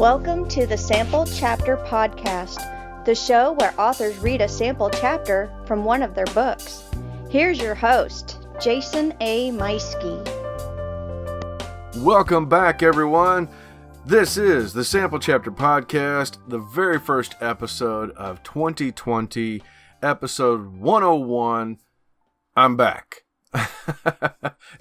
Welcome to the Sample Chapter Podcast, the show where authors read a sample chapter from one of their books. Here's your host, Jason A. Meiske. Welcome back, everyone. This is the Sample Chapter Podcast, the very first episode of 2020, episode 101. I'm back.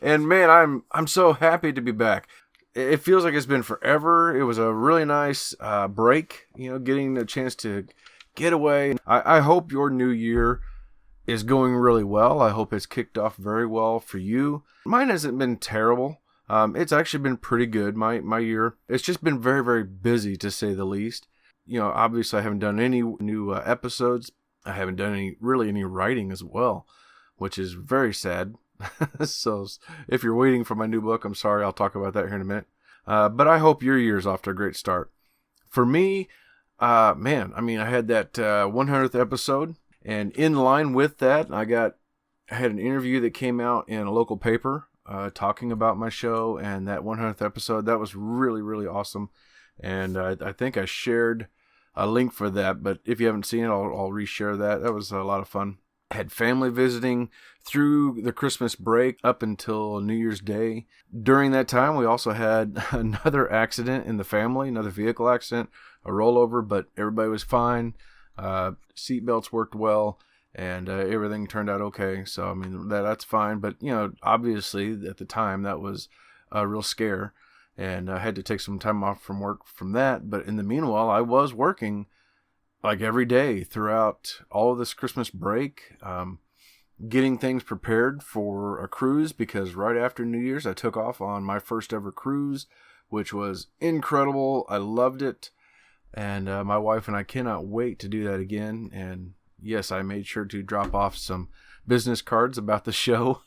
And man, I'm so happy to be back. It feels like it's been forever. It was a really nice break, getting a chance to get away. I hope your new year is going really well. I hope it's kicked off very well for you. Mine hasn't been terrible. It's actually been pretty good, my year. It's just been very, very busy, to say the least. Obviously I haven't done any new episodes. I haven't done any writing as well, which is very sad. So if you're waiting for my new book, I'm sorry. I'll talk about that here in a minute. But I hope your year's off to a great start. For me, I had that 100th episode, and in line with that, I had an interview that came out in a local paper talking about my show and that 100th episode. That was really, really awesome. And I think I shared a link for that, but if you haven't seen it, I'll reshare that. That was a lot of fun. I had family visiting through the Christmas break up until New Year's Day. During that time, we also had another accident in the family, another vehicle accident, a rollover, but everybody was fine. Seatbelts worked well, and everything turned out okay. So, that's fine. But, obviously, at the time, that was a real scare, and I had to take some time off from work from that. But in the meanwhile, I was working like every day throughout all of this Christmas break, getting things prepared for a cruise, because right after New Year's, I took off on my first ever cruise, which was incredible. I loved it. And my wife and I cannot wait to do that again. And yes, I made sure to drop off some business cards about the show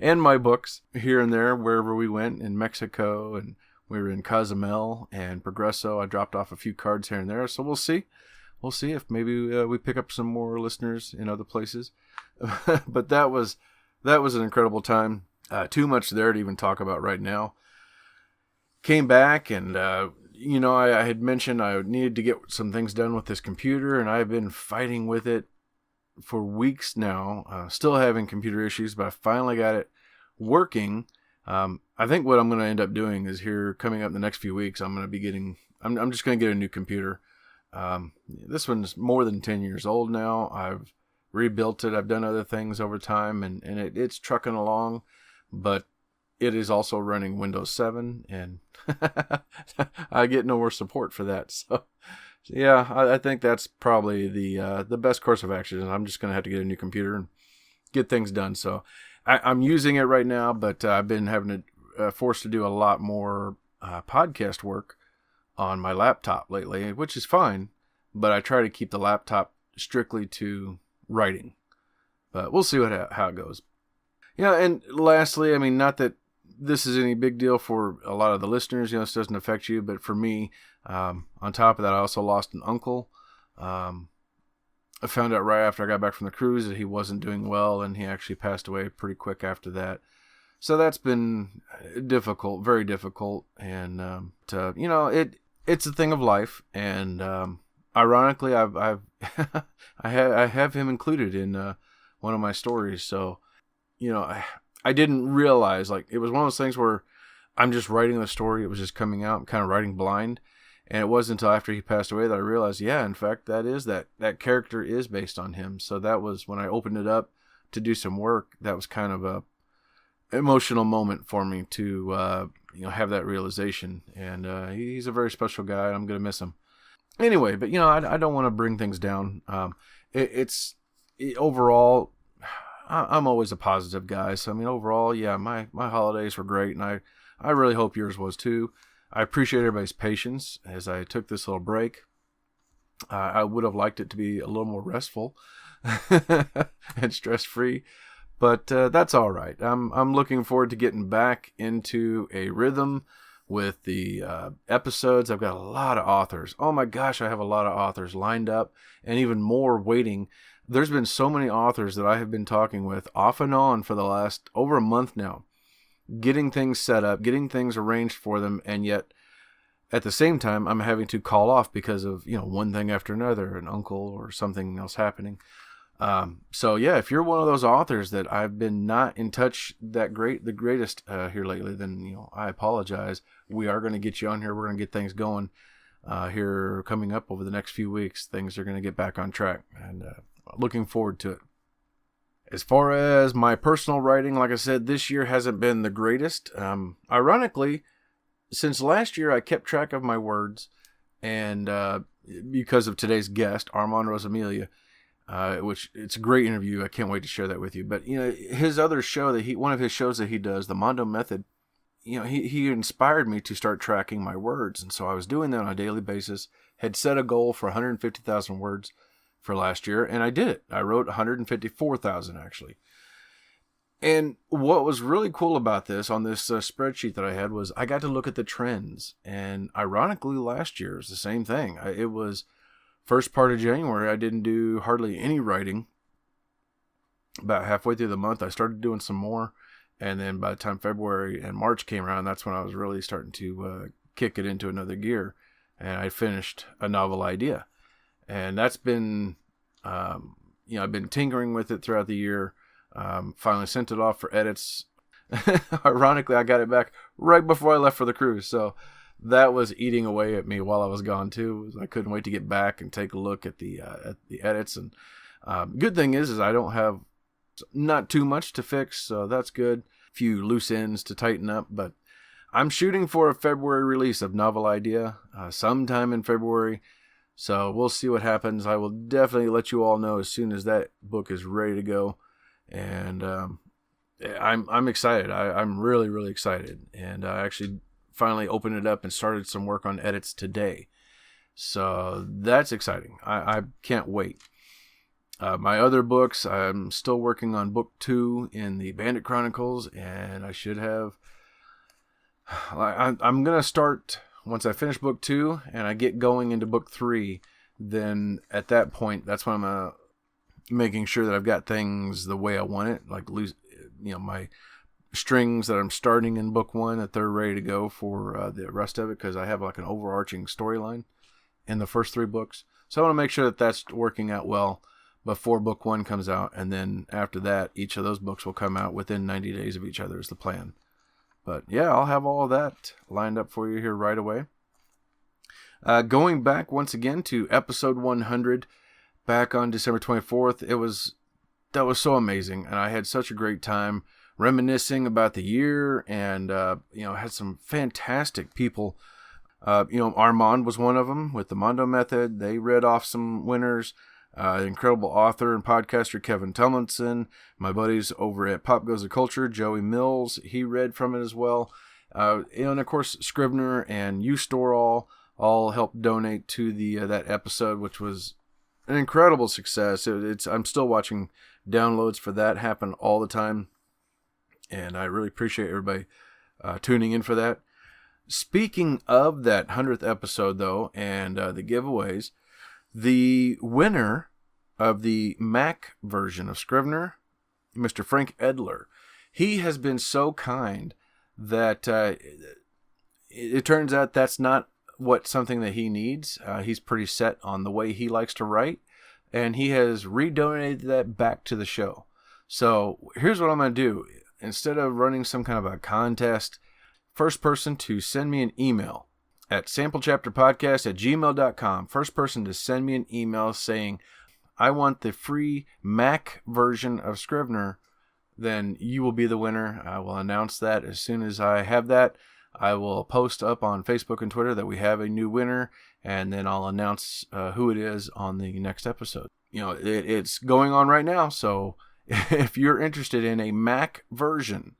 and my books here and there, wherever we went in Mexico, and we were in Cozumel and Progreso. I dropped off a few cards here and there. So we'll see. We'll see if maybe we pick up some more listeners in other places. But that was an incredible time. Too much there to even talk about right now. Came back and, I had mentioned I needed to get some things done with this computer, and I've been fighting with it for weeks now. Still having computer issues, but I finally got it working. I think what I'm going to end up doing is here coming up in the next few weeks, I'm just going to get a new computer. This one's more than 10 years old now. I've rebuilt it. I've done other things over time, and it's trucking along, but it is also running Windows 7, and I get no more support for that. So yeah, I think that's probably the best course of action. I'm just going to have to get a new computer and get things done. So I'm using it right now, but I've been having to forced to do a lot more podcast work on my laptop lately, which is fine, but I try to keep the laptop strictly to writing. But we'll see how it goes. And lastly, not that this is any big deal for a lot of the listeners, this doesn't affect you, but for me, on top of that, I also lost an uncle. I found out right after I got back from the cruise that he wasn't doing well, and he actually passed away pretty quick after that. So that's been difficult, very difficult, and it's a thing of life, and ironically, I have him included in one of my stories. So, I didn't realize, it was one of those things where I'm just writing the story. It was just coming out. I'm kind of writing blind, and it wasn't until after he passed away that I realized, yeah, in fact, that character is based on him. So that was when I opened it up to do some work. That was kind of a emotional moment for me to have that realization, and he's a very special guy, and I'm gonna miss him anyway. But I don't want to bring things down. Overall, I'm always a positive guy, so overall, yeah, my holidays were great, and I really hope yours was too. I appreciate everybody's patience as I took this little break. I would have liked it to be a little more restful and stress-free, but that's all right. I'm looking forward to getting back into a rhythm with the episodes. I've got a lot of authors. Oh my gosh, I have a lot of authors lined up, and even more waiting. There's been so many authors that I have been talking with off and on for the last over a month now, getting things set up, getting things arranged for them, and yet at the same time, I'm having to call off because of, one thing after another, an uncle or something else happening. So yeah, if you're one of those authors that I've been not in touch the greatest here lately, then, I apologize. We are going to get you on here. We're going to get things going here coming up over the next few weeks. Things are going to get back on track, and looking forward to it. As far as my personal writing, like I said, this year hasn't been the greatest. Ironically, since last year, I kept track of my words, and because of today's guest, Armand Rosamilia, which it's a great interview. I can't wait to share that with you. But, his other show one of his shows that he does, the Mando Method, he inspired me to start tracking my words. And so I was doing that on a daily basis, had set a goal for 150,000 words for last year, and I did it. I wrote 154,000 actually. And what was really cool about this on this spreadsheet that I had was I got to look at the trends. And ironically, last year was the same thing. It was first part of January, I didn't do hardly any writing. About halfway through the month, I started doing some more. And then by the time February and March came around, that's when I was really starting to kick it into another gear. And I finished a novel idea. And that's been, I've been tinkering with it throughout the year. Finally sent it off for edits. Ironically, I got it back right before I left for the cruise. So that was eating away at me while I was gone too. I couldn't wait to get back and take a look at the edits. And good thing is I don't have not too much to fix, so that's good. A few loose ends to tighten up, but I'm shooting for a February release of Novel Idea sometime in February. So we'll see what happens. I will definitely let you all know as soon as that book is ready to go. And I'm excited. I'm really, really excited. And I actually finally opened it up and started some work on edits today. So that's exciting. I can't wait. My other books, I'm still working on book 2 in the Bandit Chronicles, and I should have... I'm going to start, once I finish book 2 and I get going into book 3, then at that point, that's when I'm making sure that I've got things the way I want it, like my strings that I'm starting in book 1, that they're ready to go for the rest of it, because I have like an overarching storyline in the first 3 books. So I want to make sure that that's working out well before book 1 comes out, and then after that, each of those books will come out within 90 days of each other is the plan. But yeah, I'll have all of that lined up for you here right away. Going back once again to episode 100, back on December 24th, that was so amazing, and I had such a great time reminiscing about the year, and had some fantastic people. Armand was one of them with the Mando Method. They read off some winners. Incredible author and podcaster Kevin Tomlinson, my buddies over at Pop Goes the Culture, Joey Mills, he read from it as well. And of course, Scrivener and U-Stor-All helped donate to that episode, which was an incredible success. I'm still watching downloads for that happen all the time, and I really appreciate everybody tuning in for that. Speaking of that 100th episode, though, and the giveaways, the winner of the Mac version of Scrivener, Mr. Frank Edler, he has been so kind that it turns out that's not something that he needs. He's pretty set on the way he likes to write, and he has redonated that back to the show. So here's what I'm going to do. Instead of running some kind of a contest, first person to send me an email at samplechapterpodcast@gmail.com. First person to send me an email saying, I want the free Mac version of Scrivener, then you will be the winner. I will announce that as soon as I have that. I will post up on Facebook and Twitter that we have a new winner, and then I'll announce who it is on the next episode. It's going on right now, so if you're interested in a Mac version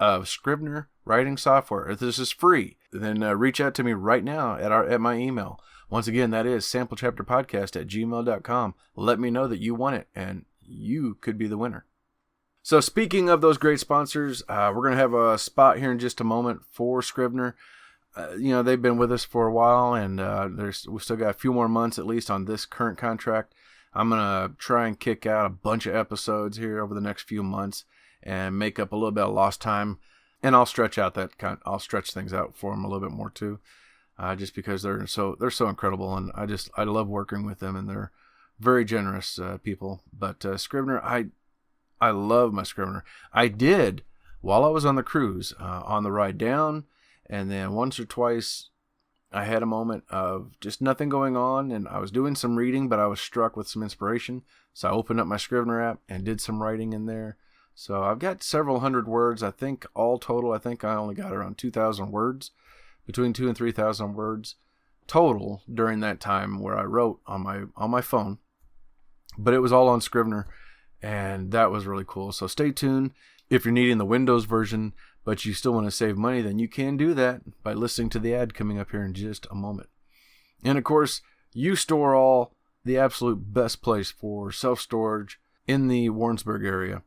of Scrivener writing software, if this is free, then reach out to me right now at my email. Once again, that is samplechapterpodcast@gmail.com. Let me know that you want it, and you could be the winner. So speaking of those great sponsors, we're going to have a spot here in just a moment for Scrivener. They've been with us for a while, and we've still got a few more months at least on this current contract. I'm going to try and kick out a bunch of episodes here over the next few months and make up a little bit of lost time. And I'll stretch things out for them a little bit more too. just because they're so incredible, and I love working with them, and they're very generous people. But Scrivener, I love my Scrivener. I did while I was on the cruise, on the ride down, and then once or twice I had a moment of just nothing going on, and I was doing some reading, but I was struck with some inspiration. So I opened up my Scrivener app and did some writing in there. So I've got several hundred words. I think all total, I only got around 2,000 words, between 2,000 and 3,000 words total during that time where I wrote on my phone. But it was all on Scrivener, and that was really cool. So stay tuned. If you're needing the Windows version, but you still want to save money, then you can do that by listening to the ad coming up here in just a moment. And of course, U-Store-All, the absolute best place for self-storage in the Warrensburg area.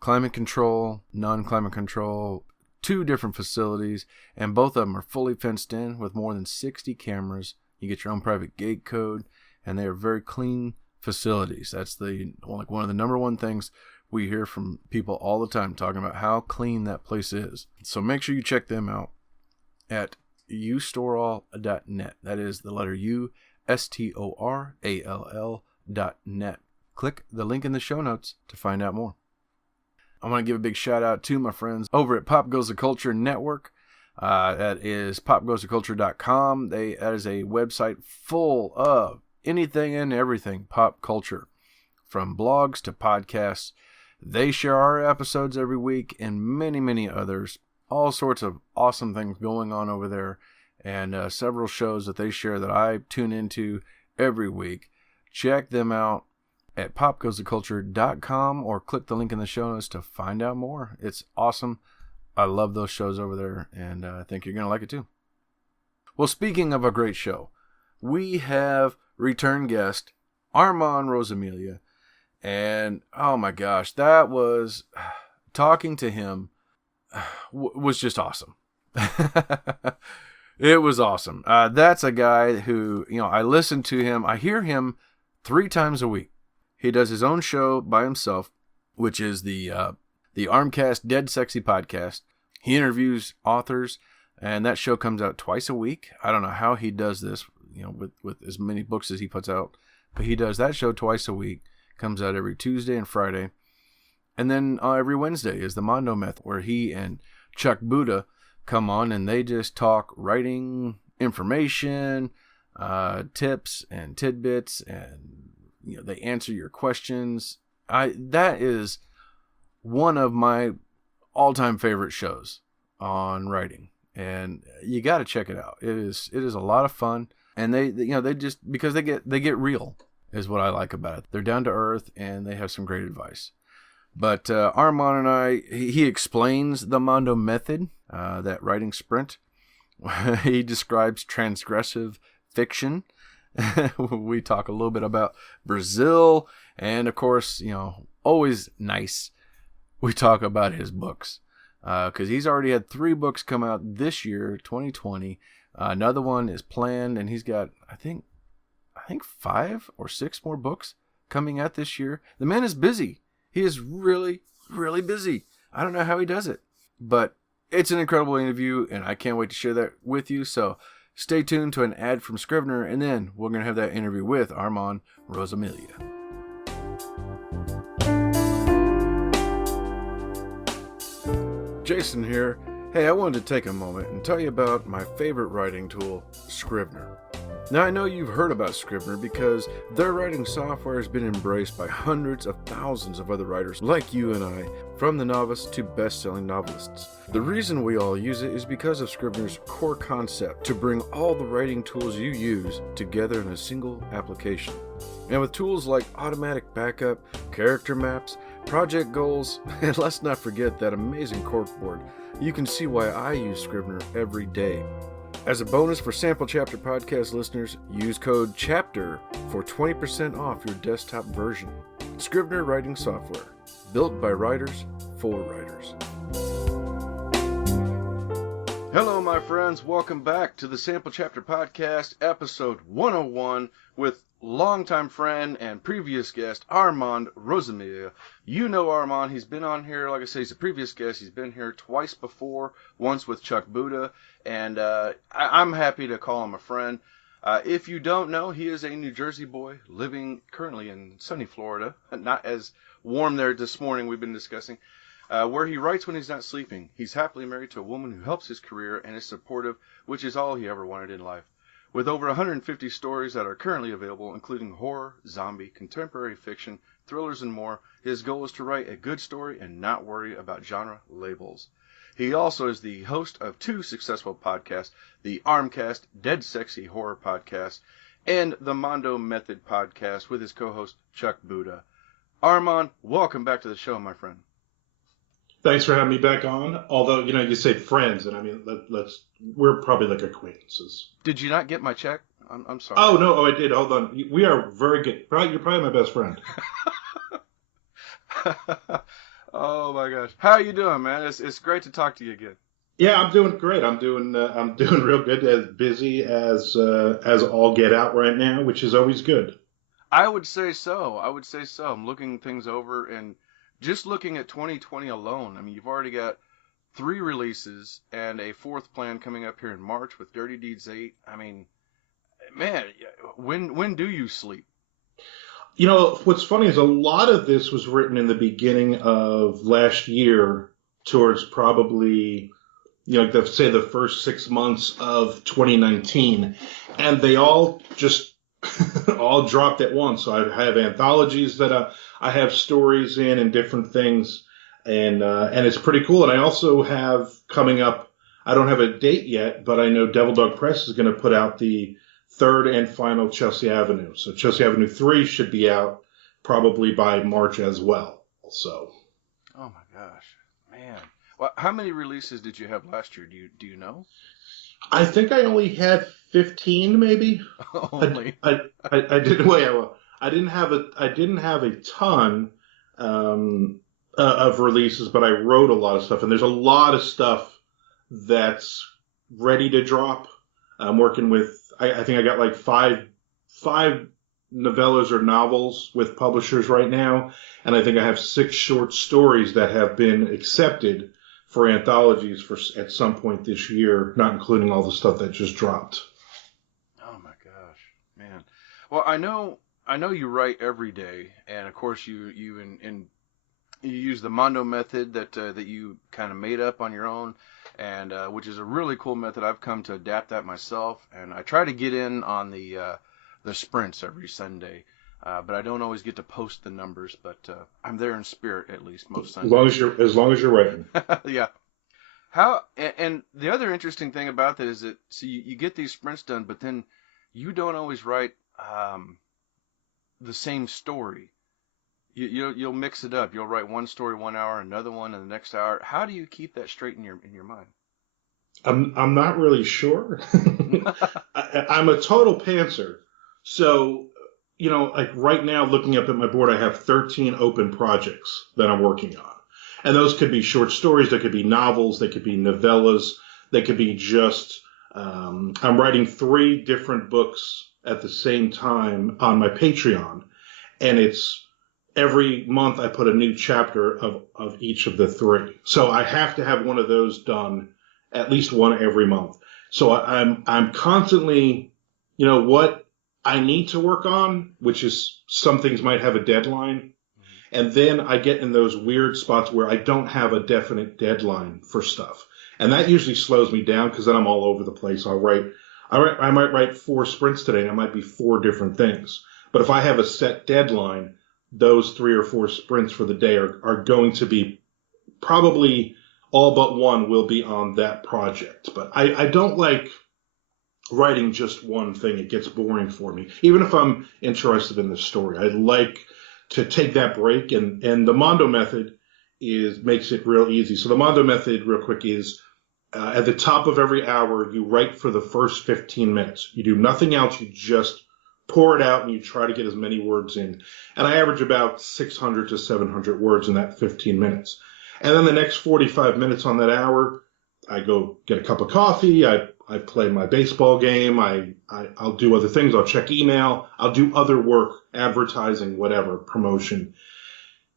Climate control, non-climate control, 2 different facilities, and both of them are fully fenced in with more than 60 cameras. You get your own private gate code, and they are very clean facilities. That's one of the number one things we hear from people all the time, talking about how clean that place is. So make sure you check them out at U-Store-All.net. That is the letter U, STORALL.net. Click the link in the show notes to find out more. I want to give a big shout out to my friends over at Pop Goes the Culture Network. That is popgoestheculture.com. That is a website full of anything and everything pop culture, from blogs to podcasts. They share our episodes every week and many, many others. All sorts of awesome things going on over there, and several shows that they share that I tune into every week. Check them out at popgoestheculture.com or click the link in the show notes to find out more. It's awesome. I love those shows over there, and I think you're going to like it too. Well, speaking of a great show, we have return guest Armand Rosamilia, and oh my gosh, that was, talking to him was just awesome. It was awesome. That's a guy who, I listen to him. I hear him 3 times a week. He does his own show by himself, which is the Armcast Dead Sexy podcast. He interviews authors, and that show comes out twice a week. I don't know how he does this, with as many books as he puts out, but he does that show twice a week. Comes out every Tuesday and Friday. And then every Wednesday is the Mando Method, where he and Chuck Buddha come on and they just talk writing information, tips and tidbits, and they answer your questions. That is one of my all-time favorite shows on writing, and you got to check it out. It is a lot of fun, and they just, because they get real is what I like about it. They're down to earth, and they have some great advice. But Armand and he explains the Mando Method, that writing sprint. He describes transgressive fiction. We talk a little bit about Brazil, and of course, always nice, we talk about his books, because he's already had 3 books come out this year, 2020. Another one is planned, and he's got, I think 5 or 6 more books coming out this year. The man is busy. He is really, really busy. I don't know how he does it, but it's an incredible interview, and I can't wait to share that with you. So stay tuned to an ad from Scrivener, and then we're going to have that interview with Armand Rosamilia. Jason here. Hey, I wanted to take a moment and tell you about my favorite writing tool, Scrivener. Now, I know you've heard about Scrivener because their writing software has been embraced by hundreds of thousands of other writers like you and I, from the novice to best-selling novelists. The reason we all use it is because of Scrivener's core concept to bring all the writing tools you use together in a single application. And with tools like automatic backup, character maps, project goals, and let's not forget that amazing corkboard, you can see why I use Scrivener every day. As a bonus for Sample Chapter podcast listeners, use code CHAPTER for 20% off your desktop version. Scrivener writing software, built by writers for writers. Hello, my friends. Welcome back to the Sample Chapter podcast, episode 101 with longtime friend and previous guest, Armand Rosamilia. You know Armand. He's been on here, like I say, he's a previous guest. He's been here twice before, once with Chuck Buddha, and I'm happy to call him a friend. If you don't know, he is a New Jersey boy living currently in sunny Florida. Not as warm there this morning, we've been discussing. Where he writes when he's not sleeping. He's happily married to a woman who helps his career and is supportive, which is all he ever wanted in life. With over 150 stories that are currently available, including horror, zombie, contemporary fiction, thrillers, and more, his goal is to write a good story and not worry about genre labels. He also is the host of 2 successful podcasts, the Armcast Dead Sexy Horror Podcast and the Mando Method Podcast with his co-host Chuck Buddha. Armand, welcome back to the show, my friend. Thanks for having me back on. Although, you say friends, and I mean, we're probably like acquaintances. Did you not get my check? I'm sorry. Oh, no. Oh, I did. Hold on. We are very good. You're probably my best friend. Oh my gosh. How are you doing, man? It's great to talk to you again. Yeah, I'm doing great. I'm doing real good. As busy as all get out right now, which is always good. I would say so. I'm looking things over and just looking at 2020 alone. I mean, you've already got 3 releases and a 4th plan coming up here in March with Dirty Deeds 8. I mean, man, when do you sleep? What's funny is a lot of this was written in the beginning of last year towards probably, say the first 6 months of 2019. And they all just all dropped at once. So I have anthologies that I have stories in and different things. And it's pretty cool. And I also have coming up, I don't have a date yet, but I know Devil Dog Press is going to put out the 3rd and final Chelsea Avenue. So Chelsea Avenue 3 should be out probably by March as well. So. Oh my gosh, man! Well, how many releases did you have last year? Do you know? I think I only had 15, maybe. Only. I didn't. Well, I didn't have a ton of releases, but I wrote a lot of stuff, and there's a lot of stuff that's ready to drop. I'm working with. I think I got like five novellas or novels with publishers right now, and I think I have 6 short stories that have been accepted for anthologies at some point this year, not including all the stuff that just dropped. Oh my gosh, man! Well, I know you write every day, and of course you use the Mando Method that you kind of made up on your own. And which is a really cool method. I've come to adapt that myself, and I try to get in on the sprints every Sunday, but I don't always get to post the numbers. But I'm there in spirit at least most Sundays. As long as you're writing. Yeah. And the other interesting thing about that is that you get these sprints done, but then you don't always write the same story. You'll mix it up. You'll write one story 1 hour, another one in the next hour. How do you keep that straight in your mind? I'm not really sure. I'm a total pantser. So, like right now, looking up at my board, I have 13 open projects that I'm working on. And those could be short stories. They could be novels. They could be novellas. They could be just, I'm writing 3 different books at the same time on my Patreon. And it's, every month I put a new chapter of each of the 3. So I have to have one of those done, at least one every month. So I'm constantly, what I need to work on, which is some things might have a deadline. Mm-hmm. And then I get in those weird spots where I don't have a definite deadline for stuff. And that usually slows me down because then I'm all over the place. I might write 4 sprints today and it might be 4 different things. But if I have a set deadline, those 3 or 4 sprints for the day are going to be probably all but one will be on that project. But I don't like writing just one thing. It gets boring for me. Even if I'm interested in the story, I like to take that break. And the Mando Method makes it real easy. So the Mando Method, real quick, is at the top of every hour, you write for the first 15 minutes. You do nothing else. You just pour it out and you try to get as many words in. And I average about 600 to 700 words in that 15 minutes. And then the next 45 minutes on that hour, I go get a cup of coffee. I I play my baseball game. I'll do other things. I'll check email. I'll do other work, advertising, whatever, promotion.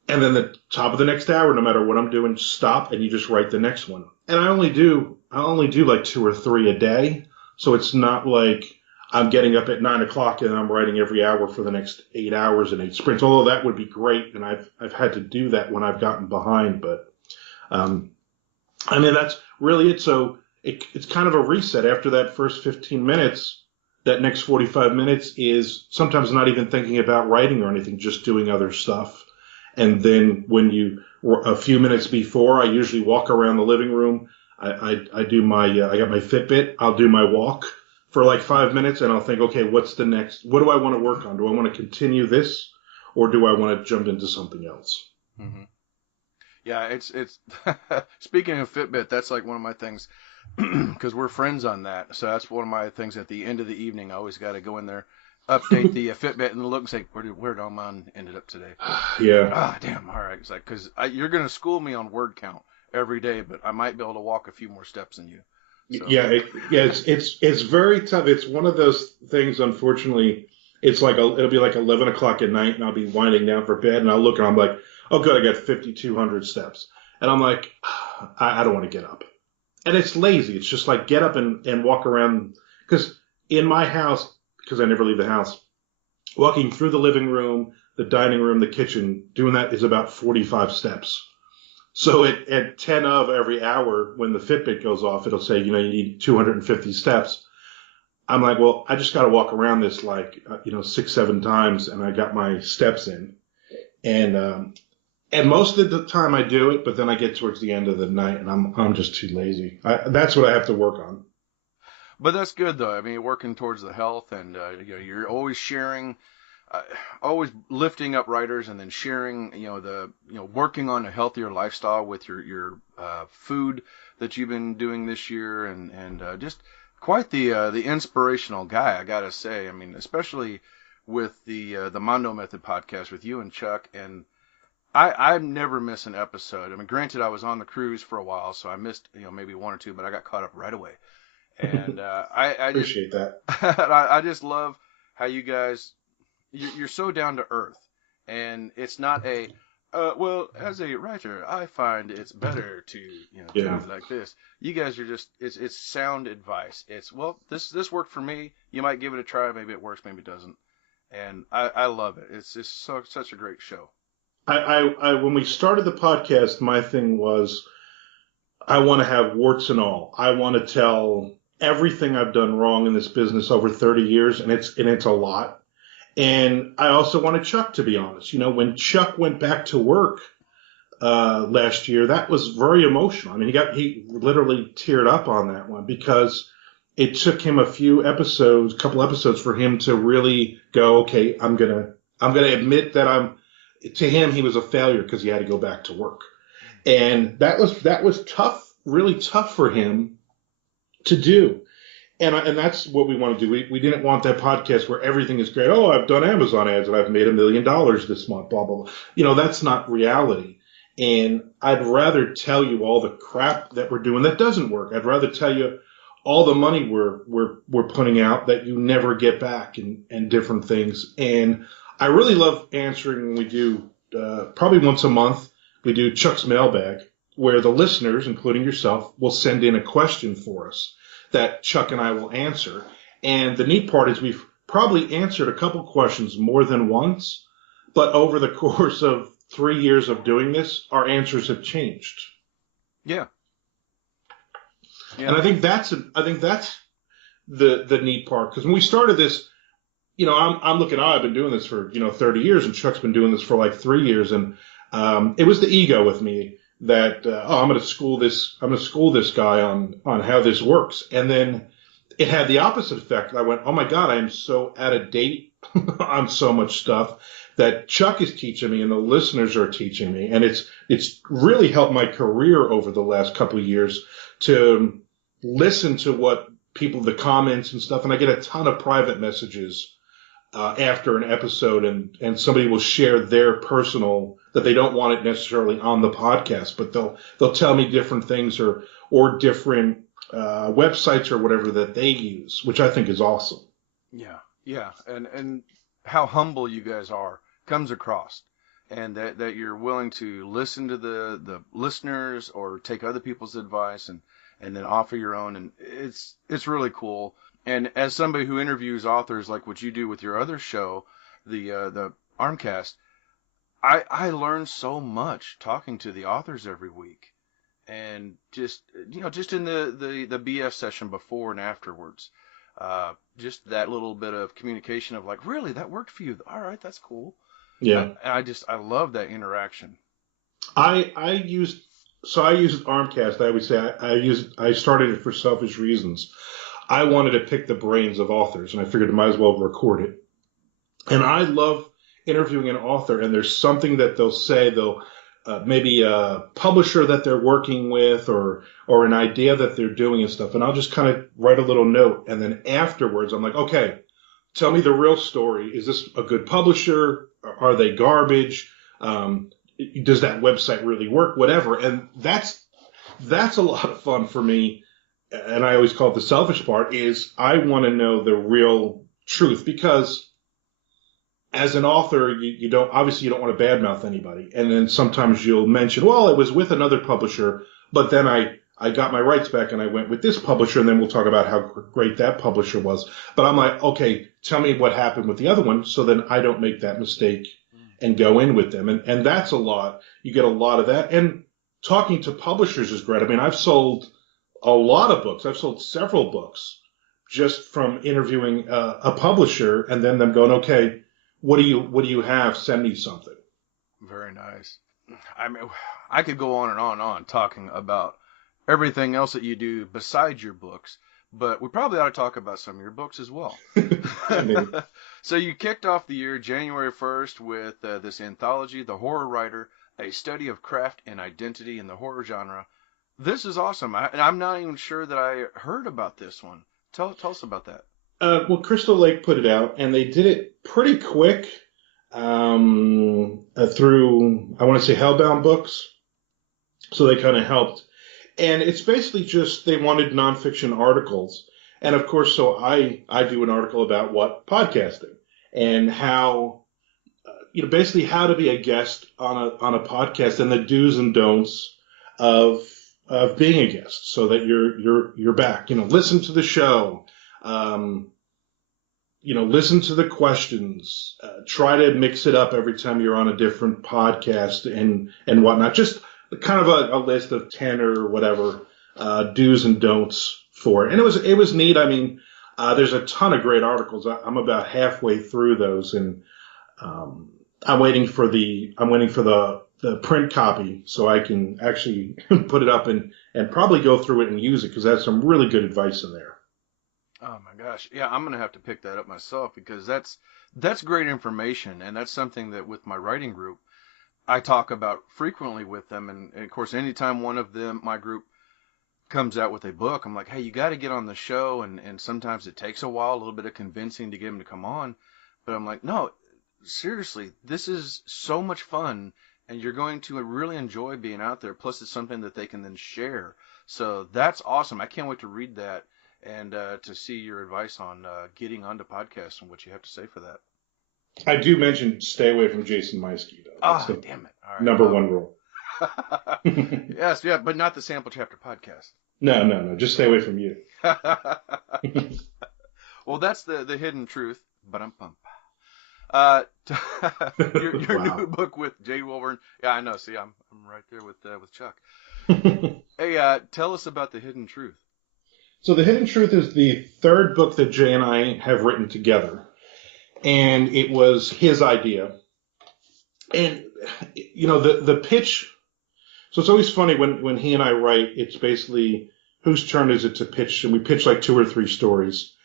And then the top of the next hour, no matter what I'm doing, stop and you just write the next one. And I only do like 2 or 3 a day. So it's not like I'm getting up at 9 o'clock and I'm writing every hour for the next 8 hours in 8 sprints. Although that would be great. And I've had to do that when I've gotten behind. But, I mean, that's really it. So it's kind of a reset after that first 15 minutes. That next 45 minutes is sometimes not even thinking about writing or anything, just doing other stuff. And then a few minutes before, I usually walk around the living room. I do I got my Fitbit. I'll do my walk for like 5 minutes and I'll think, okay, what's the next? What do I want to work on? Do I want to continue this or do I want to jump into something else? Mm-hmm. Yeah, it's speaking of Fitbit, that's like one of my things because we're friends on that. So that's one of my things at the end of the evening. I always got to go in there, update the Fitbit and look and say, where Armand ended up today? Yeah. Damn. All right. It's like, because you're going to school me on word count every day, but I might be able to walk a few more steps than you. So. Yeah. It's very tough. It's one of those things, unfortunately, it's like, it'll be like 11 o'clock at night and I'll be winding down for bed and I'll look and I'm like, oh, good. I got 5,200 steps. And I'm like, I don't want to get up. And it's lazy. It's just like get up and walk around. Because in my house, because I never leave the house, walking through the living room, the dining room, the kitchen, doing that is about 45 steps. So at 10 of every hour, when the Fitbit goes off, it'll say, you need 250 steps. I'm like, well, I just got to walk around this 6, 7 times, and I got my steps in. And most of the time I do it, but then I get towards the end of the night, and I'm just too lazy. That's what I have to work on. But that's good, though. I mean, working towards the health, and you're always sharing, always lifting up writers, and then sharing, working on a healthier lifestyle with your food that you've been doing this year, and just quite the inspirational guy, I gotta say. I mean, especially with the Mando Method podcast with you and Chuck, and I never miss an episode. I mean, granted, I was on the cruise for a while, so I missed maybe 1 or 2, but I got caught up right away. And I appreciate that. I just love how you guys you're so down to earth, and it's not a well, as a writer, I find it's better to do it like this. You guys are just it's sound advice. It's this worked for me. You might give it a try. Maybe it works. Maybe it doesn't. And I love it. It's just such a great show. I when we started the podcast, my thing was I want to have warts and all. I want to tell everything I've done wrong in this business over 30 years, and it's a lot. And I also wanted Chuck to be honest. When Chuck went back to work last year, that was very emotional. I mean, he literally teared up on that one because it took him a couple episodes for him to really go, okay, I'm gonna admit that to him, he was a failure because he had to go back to work. And that was tough, really tough for him to do. And that's what we want to do. We didn't want that podcast where everything is great. Oh, I've done Amazon ads and I've made $1 million this month, blah, blah, blah. That's not reality. And I'd rather tell you all the crap that we're doing that doesn't work. I'd rather tell you all the money we're putting out that you never get back and different things. And I really love answering when we do, probably once a month, we do Chuck's Mailbag, where the listeners, including yourself, will send in a question for us that Chuck and I will answer. And the neat part is we've probably answered a couple questions more than once, but over the course of 3 years of doing this, our answers have changed. Yeah. And I think that's the neat part, because when we started this, I'm looking, I've been doing this for 30 years, and Chuck's been doing this for like 3 years, and it was the ego with me that I'm going to school this guy on how this works. And then it had the opposite effect. I went, oh my God, I am so out of date on so much stuff that Chuck is teaching me and the listeners are teaching me. And it's really helped my career over the last couple of years to listen to what people, the comments and stuff. And I get a ton of private messages after an episode, and somebody will share their personal, that they don't want it necessarily on the podcast, but they'll tell me different things or different websites or whatever that they use, which I think is awesome. Yeah, and how humble you guys are comes across, and that you're willing to listen to the listeners or take other people's advice and then offer your own, and it's really cool. And as somebody who interviews authors like what you do with your other show, the Armcast, I learn so much talking to the authors every week, and just in the BS session before and afterwards. Just that little bit of communication of like, really, that worked for you. All right, that's cool. Yeah. I love that interaction. I used Armcast. I would say I started it for selfish reasons. I wanted to pick the brains of authors, and I figured I might as well record it. And I love interviewing an author, and there's something that they'll say. They'll maybe a publisher that they're working with, or an idea that they're doing and stuff. And I'll just kind of write a little note, and then afterwards, I'm like, okay, tell me the real story. Is this a good publisher? Are they garbage? Does that website really work? Whatever. And that's a lot of fun for me. And I always call it the selfish part is I want to know the real truth, because as an author, you don't want to badmouth anybody. And then sometimes you'll mention, well, it was with another publisher, but then I got my rights back and I went with this publisher, and then we'll talk about how great that publisher was. But I'm like, okay, tell me what happened with the other one, so then I don't make that mistake and go in with them. And that's a lot. You get a lot of that. And talking to publishers is great. I mean, I've sold a lot of books. I've sold several books just from interviewing a publisher and then them going, okay, what do you have? Send me something. Very nice. I mean, I could go on and on and on talking about everything else that you do besides your books, but we probably ought to talk about some of your books as well. So you kicked off the year January 1st with this anthology, The Horror Writer, a study of craft and identity in the horror genre. This is awesome. And I'm not even sure that I heard about this one. Tell us about that. Well, Crystal Lake put it out, and they did it pretty quick through, I want to say, Hellbound Books. So they kind of helped. And it's basically just they wanted nonfiction articles. And, of course, so I do an article about podcasting and how, basically how to be a guest on a podcast and the do's and don'ts of being a guest so that you're back. Listen to the show. Listen to the questions, try to mix it up every time you're on a different podcast and whatnot. Just kind of a list of 10 or whatever, do's and don'ts for it. And it was neat. I mean, there's a ton of great articles. I'm about halfway through those, and, I'm waiting for the print copy so I can actually put it up and probably go through it and use it, because that's some really good advice in there. Oh my gosh. Yeah, I'm going to have to pick that up myself, because that's great information. And that's something that with my writing group, I talk about frequently with them. And of course, anytime one of them, my group, comes out with a book, I'm like, hey, you got to get on the show. And sometimes it takes a while, a little bit of convincing to get them to come on. But I'm like, no, seriously, this is so much fun. And you're going to really enjoy being out there. Plus, it's something that they can then share. So that's awesome. I can't wait to read that. And to see your advice on getting onto podcasts and what you have to say for that. I do mention stay away from Jason Meiske, though. That's damn it. All right, number one rule. Yes, yeah, but not the Sample Chapter podcast. No. Just stay away from you. Well, that's the hidden truth. Ba-dum-bum. Your Wow. new book with Jay Wilburn. Yeah, I know. See, I'm right there with Chuck. Hey, tell us about the hidden truth. So The Hidden Truth is the third book that Jay and I have written together. And it was his idea. And, the pitch. So it's always funny when he and I write, it's basically whose turn is it to pitch? And we pitch like 2 or 3 stories.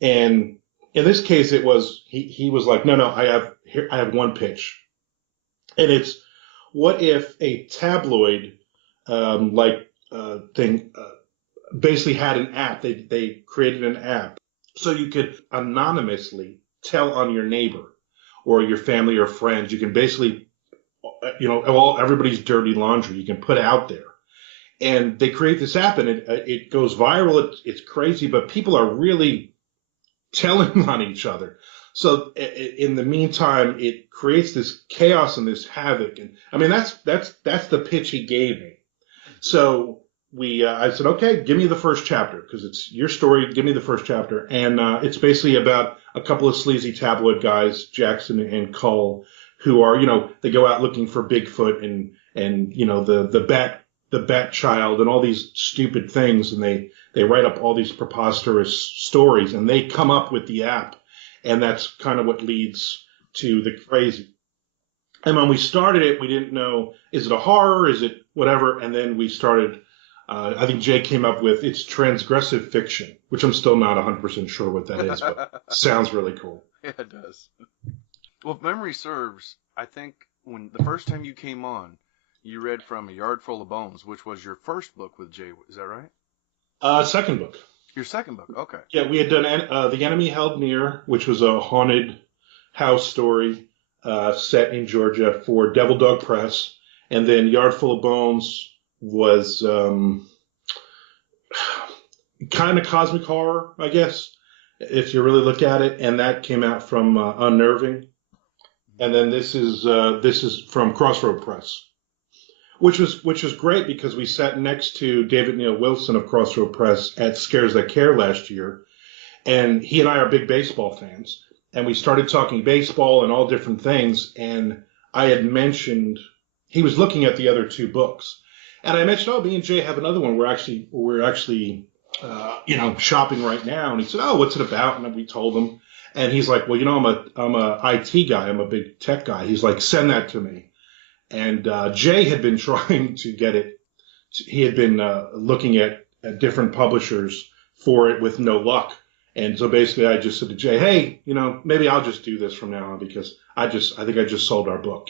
And in this case, it was, he was like, no, I have one pitch. And it's, what if a tabloid, thing, basically had an app. They created an app so you could anonymously tell on your neighbor or your family or friends. You can basically, everybody's dirty laundry you can put out there. And they create this app, and it goes viral. It's crazy, but people are really telling on each other. So in the meantime, it creates this chaos and this havoc. And I mean, that's the pitch he gave me. So I said, okay, give me the first chapter because it's your story. Give me the first chapter. And it's basically about a couple of sleazy tabloid guys, Jackson and Cull, who are, they go out looking for Bigfoot and the bat child and all these stupid things. And they write up all these preposterous stories, and they come up with the app. And that's kind of what leads to the crazy. And when we started it, we didn't know, is it a horror? Is it whatever? And then we started, I think Jay came up with, it's transgressive fiction, which I'm still not 100% sure what that is, but sounds really cool. Yeah, it does. Well, if memory serves, I think when the first time you came on, you read from A Yard Full of Bones, which was your first book with Jay. Is that right? Second book. Your second book, okay. Yeah, we had done The Enemy Held Near, which was a haunted house story set in Georgia for Devil Dog Press. And then Yard Full of Bones was kind of cosmic horror, I guess, if you really look at it. And that came out from Unnerving. And then this is from Crossroad Press. Which was great because we sat next to David Neal Wilson of Crossroad Press at Scares That Care last year, and he and I are big baseball fans, and we started talking baseball and all different things, and I had mentioned he was looking at the other two books, and I mentioned, me and Jay have another one. We're actually shopping right now, and he said, what's it about? And we told him, and he's like, well, I'm a IT guy, I'm a big tech guy. He's like, send that to me. And Jay had been trying to get it. He had been looking at different publishers for it with no luck. And so basically I just said to Jay, hey, maybe I'll just do this from now on because I think I just sold our book,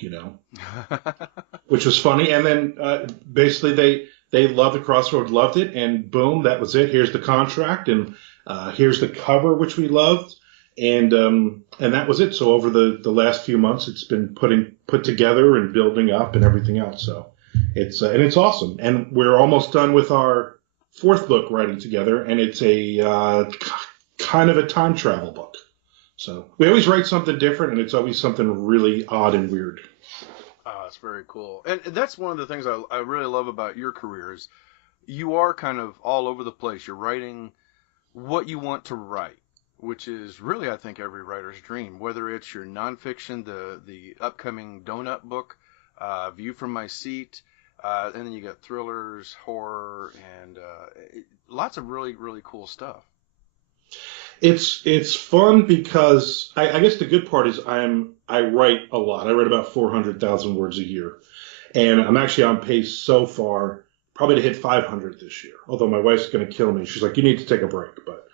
which was funny. And then basically they loved the Crossroad, loved it. And boom, that was it. Here's the contract. And here's the cover, which we loved. And that was it. So over the last few months, it's been put together and building up and everything else. So it's awesome. And we're almost done with our fourth book writing together. And it's a kind of a time travel book. So we always write something different, and it's always something really odd and weird. That's very cool. And that's one of the things I really love about your career is you are kind of all over the place. You're writing what you want to write, which is really, I think, every writer's dream, whether it's your nonfiction, the upcoming Donut book, View from My Seat, and then you got thrillers, horror, and lots of really, really cool stuff. It's fun because I guess the good part is I write a lot. I write about 400,000 words a year, and I'm actually on pace so far probably to hit 500 this year. Although my wife's going to kill me. She's like, you need to take a break, but.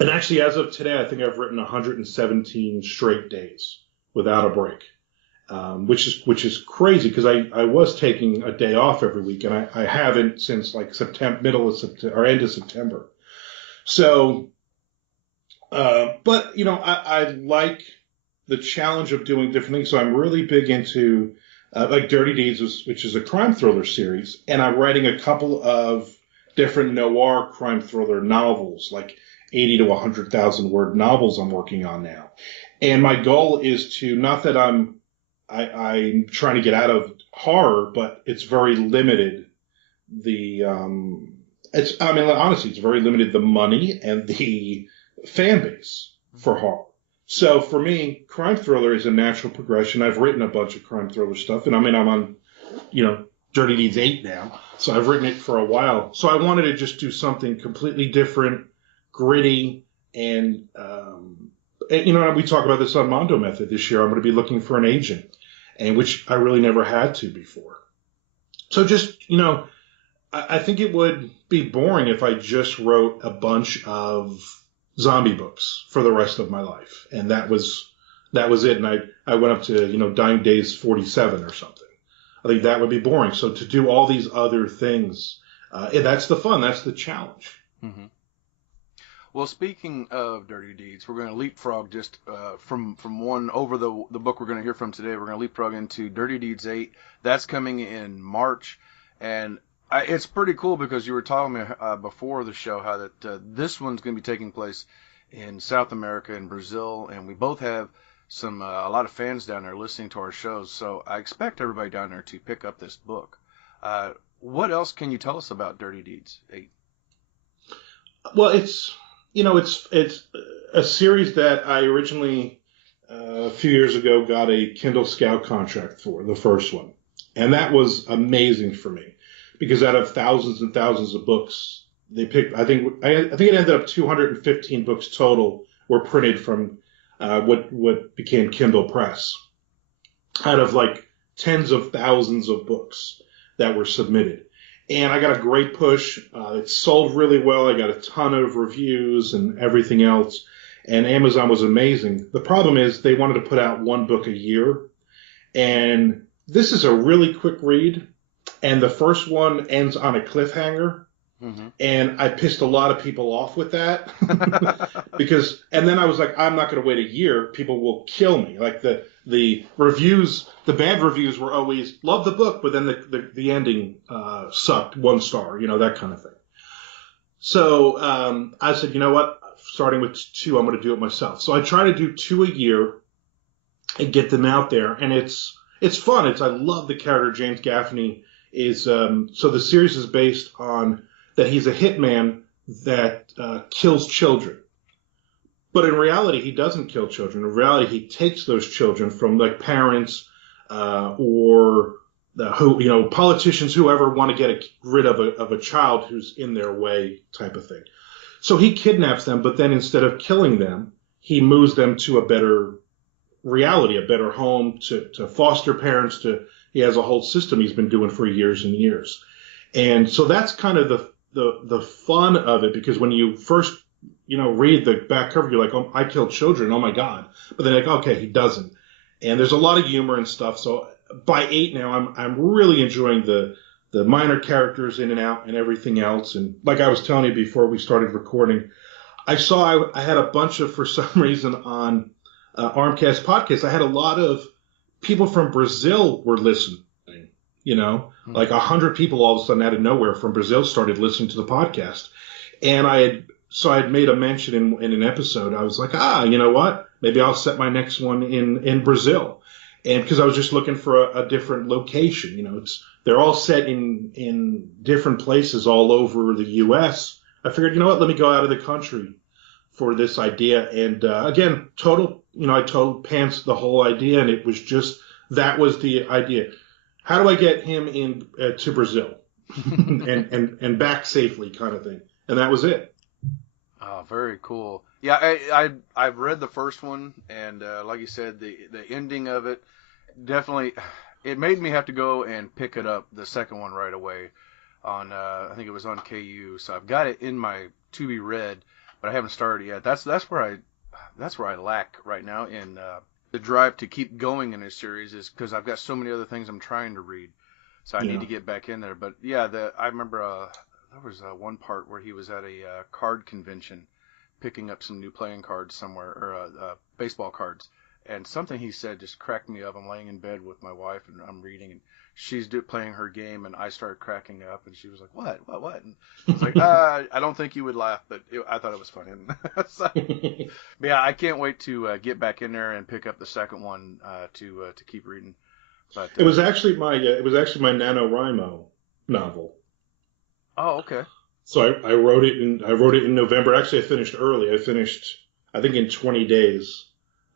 And actually, as of today, I think I've written 117 straight days without a break, which is crazy because I was taking a day off every week, and I haven't since like middle of September or end of September. So, but I like the challenge of doing different things. So I'm really big into like Dirty Deeds, which is a crime thriller series, and I'm writing a couple of different noir crime thriller novels, like 80 to 100,000 word novels I'm working on now. And my goal is to, not that I'm trying to get out of horror, but it's very limited. Honestly, it's very limited, the money and the fan base for horror. So for me, crime thriller is a natural progression. I've written a bunch of crime thriller stuff, and I'm on, Dirty Deeds 8 now. So I've written it for a while. So I wanted to just do something completely different, gritty, and we talk about this on Mando Method this year. I'm going to be looking for an agent, and which I really never had to before. So just, I think it would be boring if I just wrote a bunch of zombie books for the rest of my life. And that was it. And I went up to, Dying Days 47 or something. I think that would be boring. So to do all these other things, that's the fun. That's the challenge. Mm-hmm. Well, speaking of Dirty Deeds, we're going to leapfrog just from one over the book we're going to hear from today. We're going to leapfrog into Dirty Deeds 8. That's coming in March. And it's pretty cool because you were telling me before the show how that this one's going to be taking place in South America and Brazil, and we both have a lot of fans down there listening to our shows. So I expect everybody down there to pick up this book. What else can you tell us about Dirty Deeds 8? Well, it's a series that I originally a few years ago got a Kindle Scout contract for, the first one. And that was amazing for me because out of thousands and thousands of books, they picked, I think it ended up 215 books total were printed from what became Kindle Press out of like tens of thousands of books that were submitted. And I got a great push. It sold really well. I got a ton of reviews and everything else. And Amazon was amazing. The problem is they wanted to put out one book a year. And this is a really quick read. And the first one ends on a cliffhanger. Mm-hmm. And I pissed a lot of people off with that. And then I was like, I'm not going to wait a year. People will kill me. Like the reviews, the bad reviews were always, love the book, but then the ending sucked, 1 star, that kind of thing. So I said, you know what? Starting with 2, I'm going to do it myself. So I try to do 2 a year and get them out there. And it's fun. I love the character James Gaffney is. So the series is based on that he's a hitman that kills children. But in reality, he doesn't kill children. In reality, he takes those children from like parents or politicians, whoever want to get rid of a child who's in their way type of thing. So he kidnaps them, but then instead of killing them, he moves them to a better reality, a better home, to foster parents. He has a whole system he's been doing for years and years. And so that's kind of the fun of it, because when you first read the back cover, you're like, oh, I killed children, oh my God. But then like, okay, he doesn't. And there's a lot of humor and stuff. So by 8 now, I'm really enjoying the minor characters in and out and everything else. And like I was telling you before we started recording, I had a bunch of, for some reason on Armcast podcast, I had a lot of people from Brazil were listening, like 100 people all of a sudden out of nowhere from Brazil started listening to the podcast. And I had made a mention in an episode. I was like, you know what? Maybe I'll set my next one in Brazil. And because I was just looking for a different location, they're all set in different places all over the U.S. I figured, you know what? Let me go out of the country for this idea. And again, I told Pants the whole idea, and it was just that was the idea. How do I get him in to Brazil and back safely, kind of thing? And that was it. Oh, very cool. Yeah, I've read the first one, and like you said, the ending of it definitely, it made me have to go and pick it up, the second one, right away on I think it was on KU. So I've got it in my to be read, but I haven't started yet. That's where I lack right now in the drive to keep going in this series, is because I've got so many other things I'm trying to read. So I need to get back in there. But yeah, I remember there was one part where he was at a card convention picking up some new playing cards somewhere, or baseball cards. And something he said just cracked me up. I'm laying in bed with my wife and I'm reading, and she's playing her game, and I started cracking up, and she was like, what? And I was like, I don't think you would laugh, but I thought it was funny. So, but yeah, I can't wait to get back in there and pick up the second one to keep reading. But it was actually my NaNoWriMo novel. Oh, okay. So I wrote it in November. Actually, I finished early. I finished, I think, in 20 days.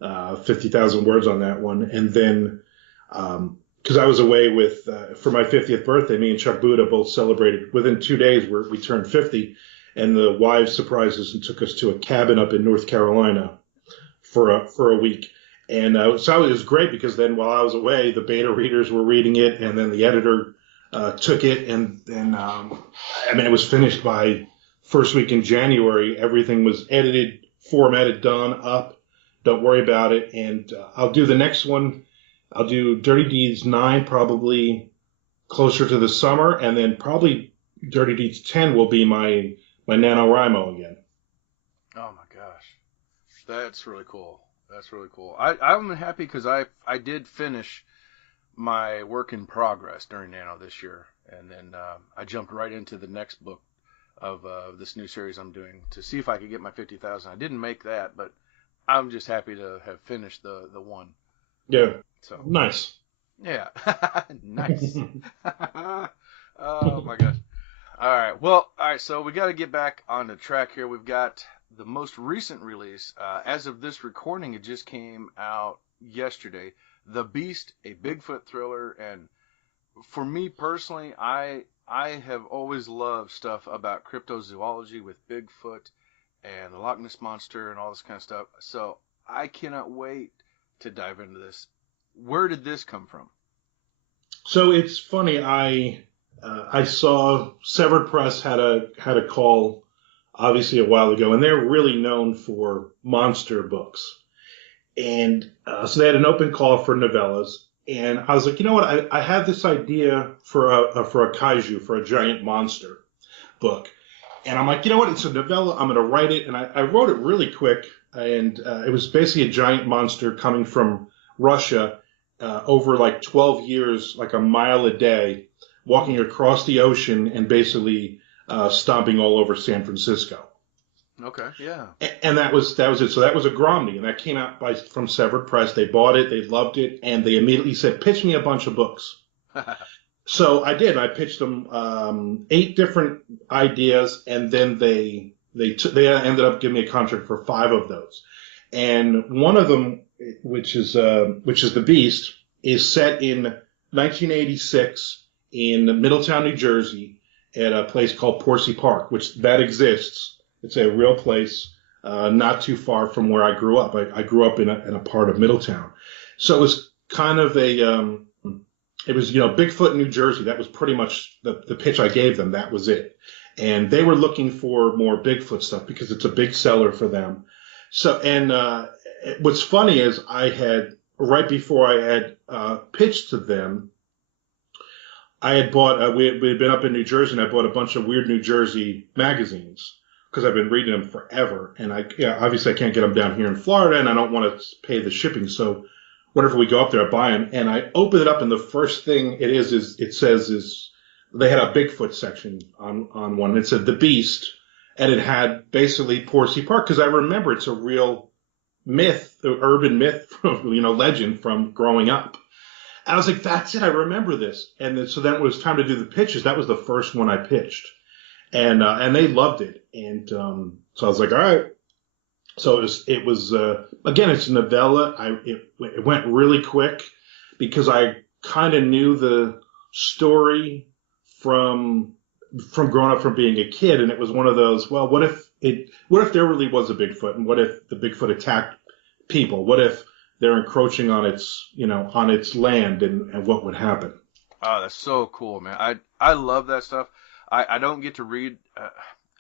50,000 words on that one. And then, because I was away for my 50th birthday, me and Chuck Buda both celebrated. Within 2 days, we turned 50, and the wives surprised us and took us to a cabin up in North Carolina for a week. And so it was great, because then while I was away, the beta readers were reading it, and then the editor took it, and it was finished by first week in January. Everything was edited, formatted, done, up. Don't worry about it. And I'll do the next one. I'll do Dirty Deeds 9 probably closer to the summer. And then probably Dirty Deeds 10 will be my NaNoWriMo again. Oh, my gosh. That's really cool. I'm happy because I did finish my work in progress during Nano this year. And then I jumped right into the next book of this new series I'm doing to see if I could get my 50,000. I didn't make that, but I'm just happy to have finished the one. Yeah. So Nice. Yeah. Nice. Oh my gosh. All right. Well, all right. So we got to get back on the track here. We've got the most recent release. As of this recording, it just came out yesterday. The Beast, a Bigfoot thriller, and for me personally, I have always loved stuff about cryptozoology with Bigfoot and the Loch Ness Monster and all this kind of stuff. So I cannot wait to dive into this. Where did this come from? So it's funny. I saw Severed Press had a call obviously a while ago, and they're really known for monster books. And so they had an open call for novellas. And I was like, you know what? I had this idea for a kaiju, for a giant monster book. And I'm like, you know what? It's a novella. I'm going to write it. And I wrote it really quick. And it was basically a giant monster coming from Russia over like 12 years, like a mile a day, walking across the ocean and basically stomping all over San Francisco. Okay, yeah. And that was it. So that was a Gromny, and that came out from Severed Press. They bought it, they loved it, and they immediately said, pitch me a bunch of books. So I did. I pitched them 8 different ideas, and then they ended up giving me a contract for 5 of those. And one of them, which is The Beast, is set in 1986 in Middletown, New Jersey, at a place called Porcy Park, which that exists. It's a real place, not too far from where I grew up. I grew up in a part of Middletown. So it was kind of Bigfoot, New Jersey. That was pretty much the pitch I gave them. That was it. And they were looking for more Bigfoot stuff because it's a big seller for them. So, and what's funny is right before I had pitched to them, I had bought, we had been up in New Jersey, and I bought a bunch of weird New Jersey magazines, because I've been reading them forever, and obviously I can't get them down here in Florida, and I don't want to pay the shipping. So whenever we go up there, I buy them, and I open it up, and the first thing it says they had a Bigfoot section on one. It said The Beast, and it had basically Porcy Park, because I remember it's a real myth, urban myth, legend from growing up. And I was like, that's it. I remember this. And so then it was time to do the pitches. That was the first one I pitched. And they loved it. And so I was like, all right. So it was again, it's a novella. It went really quick because I kind of knew the story from growing up, from being a kid. And it was one of those, well, what if there really was a Bigfoot, and what if the Bigfoot attacked people? What if they're encroaching on its land, and what would happen? Oh, that's so cool, man. I love that stuff. I don't get to read,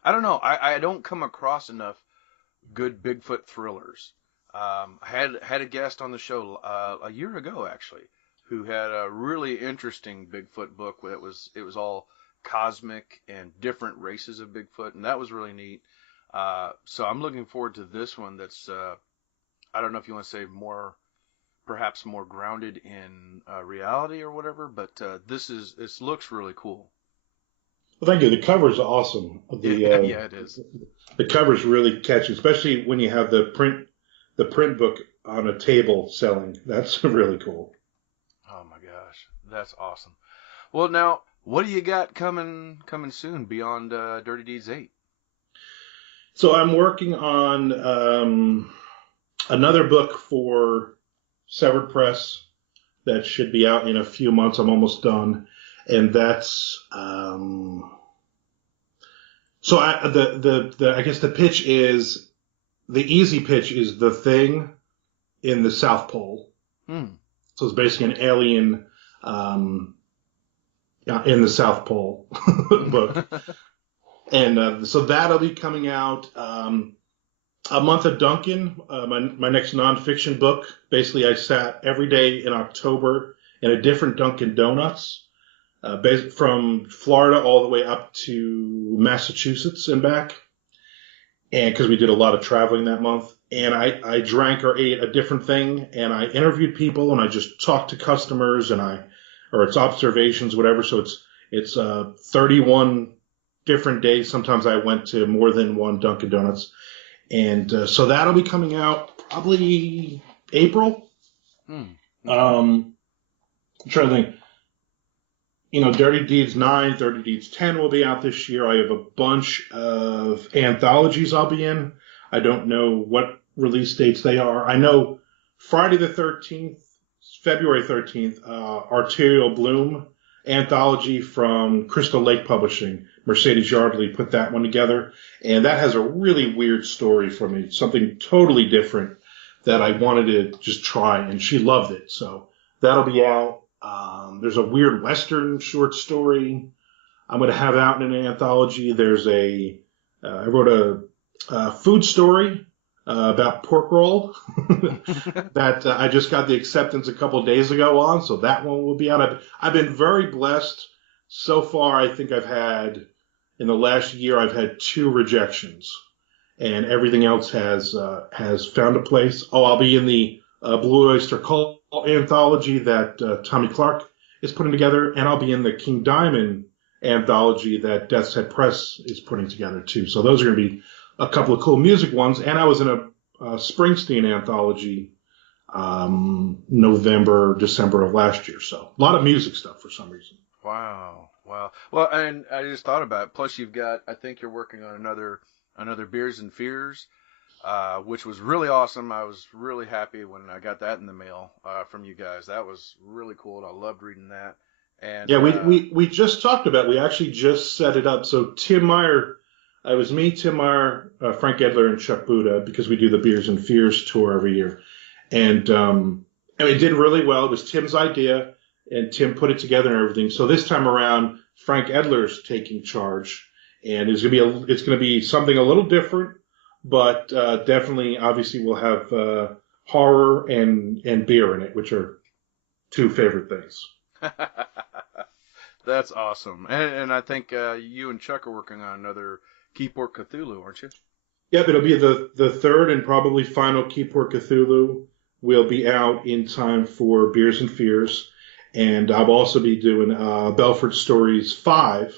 I don't know, I don't come across enough good Bigfoot thrillers. I had a guest on the show a year ago, actually, who had a really interesting Bigfoot book that it was all cosmic and different races of Bigfoot, and that was really neat. So I'm looking forward to this one that's, I don't know if you want to say perhaps more grounded in reality or whatever, but this looks really cool. Well, thank you. The cover's awesome. Yeah, it is. The cover's really catchy, especially when you have the print book on a table selling. That's really cool. Oh my gosh, that's awesome. Well, now, what do you got coming soon beyond Dirty Deeds 8? So I'm working on another book for Severed Press that should be out in a few months. I'm almost done. And that's so I guess the pitch is, the easy pitch is The Thing in the South Pole. So it's basically an alien in the South Pole book. And so that'll be coming out. A Month of Duncan, my next nonfiction book. Basically, I sat every day in October in a different Dunkin' Donuts. From Florida all the way up to Massachusetts and back, and because we did a lot of traveling that month, and I drank or ate a different thing, and I interviewed people, and I just talked to customers, or it's observations, whatever. So It's 31 different days. Sometimes I went to more than one Dunkin' Donuts. And so that'll be coming out probably April. Okay. I'm trying to think. Dirty Deeds 9, Dirty Deeds 10 will be out this year. I have a bunch of anthologies I'll be in. I don't know what release dates they are. I know Friday the 13th, February 13th, Arterial Bloom anthology from Crystal Lake Publishing. Mercedes Yardley put that one together. And that has a really weird story for me, something totally different that I wanted to just try, and she loved it. So that'll be out. There's a weird Western short story I'm going to have out in an anthology. I wrote a food story about pork roll that I just got the acceptance a couple of days ago on, so that one will be out. I've been very blessed so far. I think in the last year, I've had 2 rejections, and everything else has found a place. Oh, I'll be in the Blue Oyster Cult anthology that Tommy Clark is putting together, and I'll be in the King Diamond anthology that Death's Head Press is putting together too. So those are going to be a couple of cool music ones. And I was in a Springsteen anthology November, December of last year. So a lot of music stuff for some reason. Wow. Well, and I just thought about it. Plus, I think you're working on another Beers and Fears, which was really awesome. I was really happy when I got that in the mail from you guys. That was really cool. I loved reading that. And yeah, we just talked about it. We actually just set it up. So Tim Meyer, it was me, Tim Meyer, Frank Edler, and Chuck Buda, because we do the Beers and Fears tour every year. And it did really well. It was Tim's idea, and Tim put it together and everything. So this time around, Frank Edler's taking charge, and it's going to be something a little different. But definitely, obviously, we'll have horror and beer in it, which are 2 favorite things. That's awesome. And I think you and Chuck are working on another Keyport Cthulhu, aren't you? Yep, it'll be the third and probably final Keyport Cthulhu. Will be out in time for Beers and Fears. And I'll also be doing Belford Stories 5,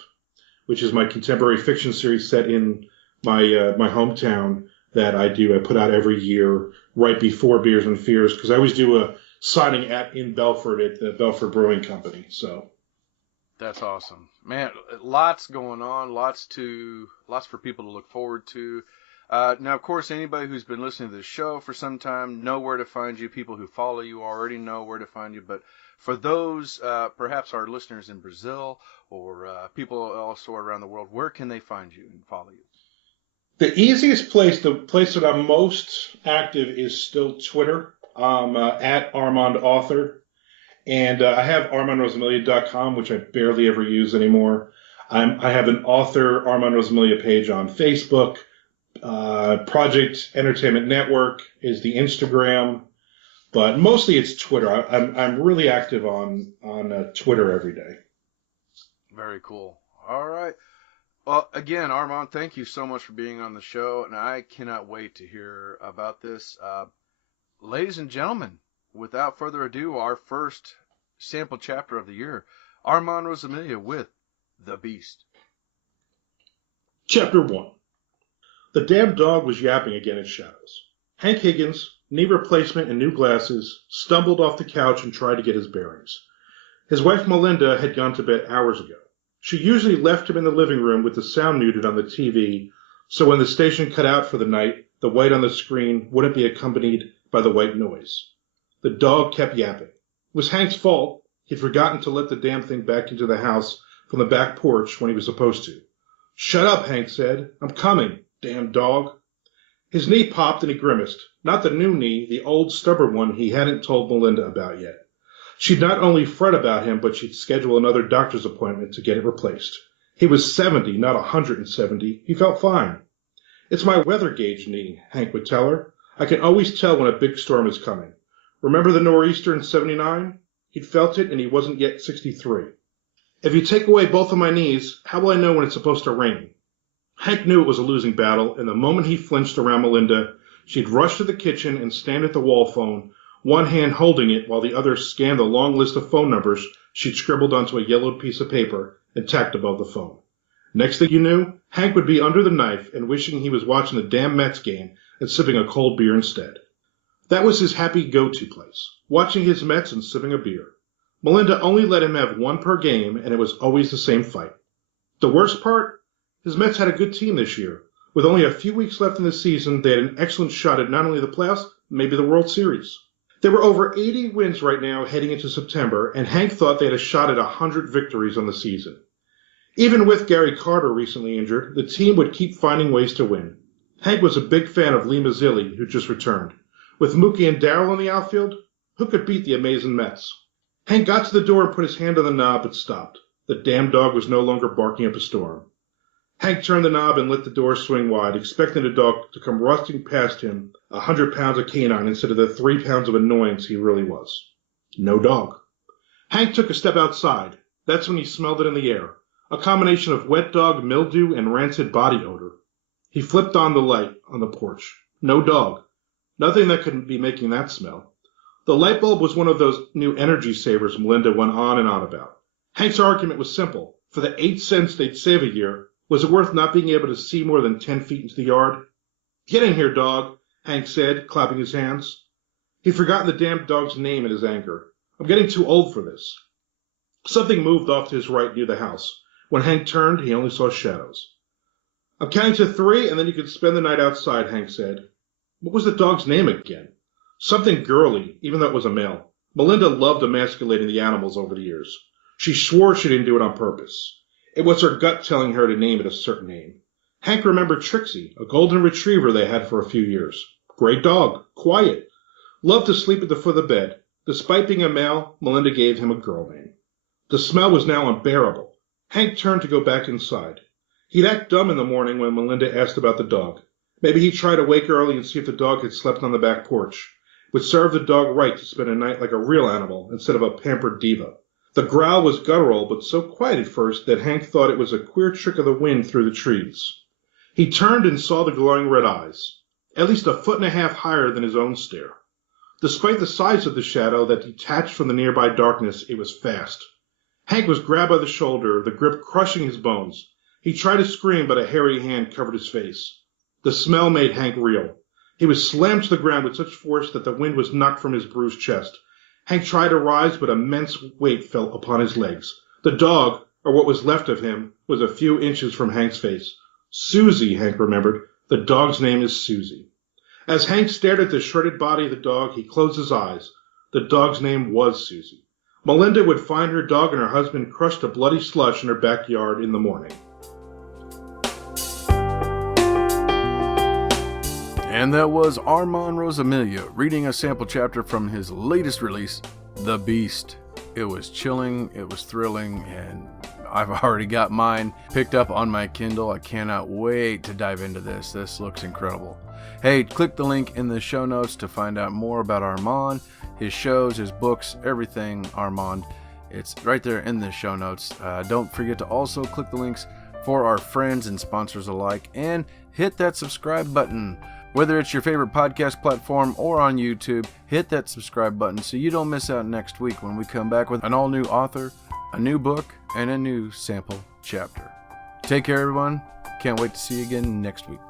which is my contemporary fiction series set in my hometown that I put out every year right before Beers and Fears, because I always do a signing in Belford at the Belford Brewing Company. So that's awesome, man. Lots going on, lots for people to look forward to. Now, of course, anybody who's been listening to this show for some time know where to find you. People who follow you already know where to find you. But for those, perhaps our listeners in Brazil or people also around the world, where can they find you and follow you? The easiest place, the place that I'm most active, is still Twitter. At Armand Author. And I have ArmandRosamilia.com, which I barely ever use anymore. I have an author Armand Rosamilia page on Facebook. Project Entertainment Network is the Instagram, but mostly it's Twitter. I'm really active on Twitter every day. Very cool. All right. Well, again, Armand, thank you so much for being on the show, and I cannot wait to hear about this. Ladies and gentlemen, without further ado, our first sample chapter of the year, Armand Rosamilia with The Beast. Chapter 1. The damn dog was yapping again in shadows. Hank Higgins, knee replacement and new glasses, stumbled off the couch and tried to get his bearings. His wife Melinda had gone to bed hours ago. She usually left him in the living room with the sound muted on the TV, so when the station cut out for the night, the white on the screen wouldn't be accompanied by the white noise. The dog kept yapping. It was Hank's fault. He'd forgotten to let the damn thing back into the house from the back porch when he was supposed to. Shut up, Hank said. I'm coming, damn dog. His knee popped and he grimaced. Not the new knee, the old stubborn one he hadn't told Melinda about yet. She'd not only fret about him, but she'd schedule another doctor's appointment to get it replaced. He was 70, not 170. He felt fine. It's my weather gauge knee, Hank would tell her. I can always tell when a big storm is coming. Remember the nor'easter in 79? He'd felt it and he wasn't yet 63. If you take away both of my knees, how will I know when it's supposed to rain? Hank knew it was a losing battle, and the moment he flinched around Melinda, she'd rush to the kitchen and stand at the wall phone, one hand holding it while the other scanned the long list of phone numbers she'd scribbled onto a yellowed piece of paper and tacked above the phone. Next thing you knew, Hank would be under the knife and wishing he was watching the damn Mets game and sipping a cold beer instead. That was his happy go-to place, watching his Mets and sipping a beer. Melinda only let him have one per game, and it was always the same fight. The worst part? His Mets had a good team this year. With only a few weeks left in the season, they had an excellent shot at not only the playoffs, maybe the World Series. There were over 80 wins right now heading into September, and Hank thought they had a shot at 100 victories on the season. Even with Gary Carter recently injured, the team would keep finding ways to win. Hank was a big fan of Lee Mazzilli, who just returned. With Mookie and Darryl in the outfield, who could beat the amazing Mets? Hank got to the door and put his hand on the knob, but stopped. The damn dog was no longer barking up a storm. Hank turned the knob and let the door swing wide, expecting the dog to come rusting past him 100 pounds of canine instead of the 3 pounds of annoyance he really was. No dog. Hank took a step outside. That's when he smelled it in the air. A combination of wet dog, mildew, and rancid body odor. He flipped on the light on the porch. No dog. Nothing that could be making that smell. The light bulb was one of those new energy savers Melinda went on and on about. Hank's argument was simple. For the 8 cents they'd save a year, was it worth not being able to see more than 10 feet into the yard? Get in here, dog, Hank said, clapping his hands. He'd forgotten the damn dog's name in his anger. I'm getting too old for this. Something moved off to his right near the house. When Hank turned, he only saw shadows. I'm counting to 3, and then you can spend the night outside, Hank said. What was the dog's name again? Something girly, even though it was a male. Melinda loved emasculating the animals over the years. She swore she didn't do it on purpose. It was her gut telling her to name it a certain name. Hank remembered Trixie, a golden retriever they had for a few years. Great dog, quiet. Loved to sleep at the foot of the bed. Despite being a male, Melinda gave him a girl name. The smell was now unbearable. Hank turned to go back inside. He'd act dumb in the morning when Melinda asked about the dog. Maybe he'd try to wake early and see if the dog had slept on the back porch. It would serve the dog right to spend a night like a real animal instead of a pampered diva. The growl was guttural, but so quiet at first that Hank thought it was a queer trick of the wind through the trees. He turned and saw the glowing red eyes, at least 1.5 feet higher than his own stare. Despite the size of the shadow that detached from the nearby darkness, it was fast. Hank was grabbed by the shoulder, the grip crushing his bones. He tried to scream, but a hairy hand covered his face. The smell made Hank reel. He was slammed to the ground with such force that the wind was knocked from his bruised chest. Hank tried to rise, but immense weight fell upon his legs. The dog, or what was left of him, was a few inches from Hank's face. Susie, Hank remembered. The dog's name is Susie. As Hank stared at the shredded body of the dog, he closed his eyes. The dog's name was Susie. Melinda would find her dog and her husband crushed to bloody slush in her backyard in the morning. And that was Armand Rosamilia reading a sample chapter from his latest release, The Beast. It was chilling, it was thrilling, and I've already got mine picked up on my Kindle. I cannot wait to dive into this. This looks incredible. Hey, click the link in the show notes to find out more about Armand, his shows, his books, everything Armand. It's right there in the show notes. Don't forget to also click the links for our friends and sponsors alike, and hit that subscribe button. Whether it's your favorite podcast platform or on YouTube, hit that subscribe button so you don't miss out next week when we come back with an all-new author, a new book, and a new sample chapter. Take care, everyone. Can't wait to see you again next week.